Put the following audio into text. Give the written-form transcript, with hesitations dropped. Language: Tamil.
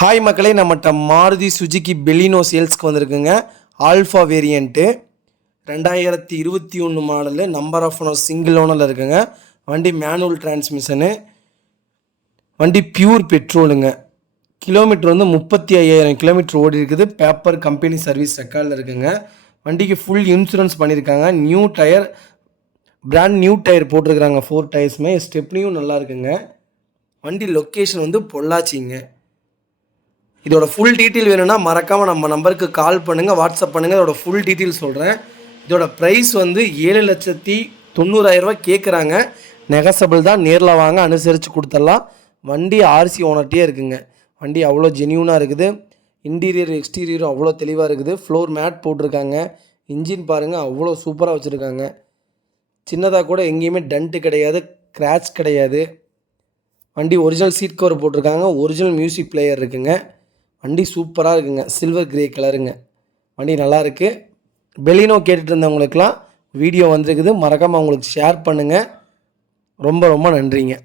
ஹாய் மக்களே, நம்மகிட்ட மாருதி சுஜுகி பெலினோ சேல்ஸ்க்கு வந்திருக்குங்க. Alpha variant 2021 model. Number of owner single ஓனரில் இருக்குங்க. வண்டி மேனுவல் டிரான்ஸ்மிஷனு. வண்டி பியூர் பெட்ரோலுங்க. கிலோமீட்டர் வந்து 35,000 கிலோமீட்டர் ஓடி இருக்குது. பேப்பர் கம்பெனி சர்வீஸ் ரெக்கார்டில் இருக்குங்க. வண்டிக்கு ஃபுல் இன்சூரன்ஸ் பண்ணியிருக்காங்க. New tyre, brand new tyre போட்டிருக்கிறாங்க. 4 டயர்ஸுமே. ஸ்டெப்னியும் நல்லா இருக்குங்க. வண்டி லொக்கேஷன் வந்து பொள்ளாச்சிங்க. இதோட ஃபுல் டீட்டெயில் வேணும்னா மறக்காமல் நம்ம நம்பருக்கு கால் பண்ணுங்கள், வாட்ஸ்அப் பண்ணுங்கள். இதோட ஃபுல் டீட்டெயில் சொல்கிறேன். இதோட ப்ரைஸ் வந்து 7,90,000 கேட்குறாங்க. நெகசபிள் தான். நேரில் வாங்க, அனுசரித்து கொடுத்துடலாம். வண்டி ஆர்சி ஓனர்ட்டே இருக்குங்க. வண்டி அவ்வளோ ஜென்யூனாக இருக்குது. இன்டீரியர் எக்ஸ்டீரியரும் அவ்வளோ தெளிவாக இருக்குது. ஃப்ளோர் மேட் போட்டிருக்காங்க. இன்ஜின் பாருங்கள், அவ்வளோ சூப்பராக வச்சுருக்காங்க. சின்னதாக கூட எங்கேயுமே டண்ட்டு கிடையாது, கிராச் கிடையாது. வண்டி ஒரிஜினல் சீட் கவர் போட்டிருக்காங்க. ஒரிஜினல் மியூசிக் பிளேயர் இருக்குங்க. வண்டி சூப்பராக இருக்குங்க. சில்வர் கிரே கலருங்க. வண்டி நல்லாயிருக்கு. பெலினோ கேட்டுட்டு இருந்தவங்களுக்கெல்லாம் வீடியோ வந்திருக்குது. மறக்காமல் அவங்களுக்கு ஷேர் பண்ணுங்கள். ரொம்ப ரொம்ப நன்றிங்க.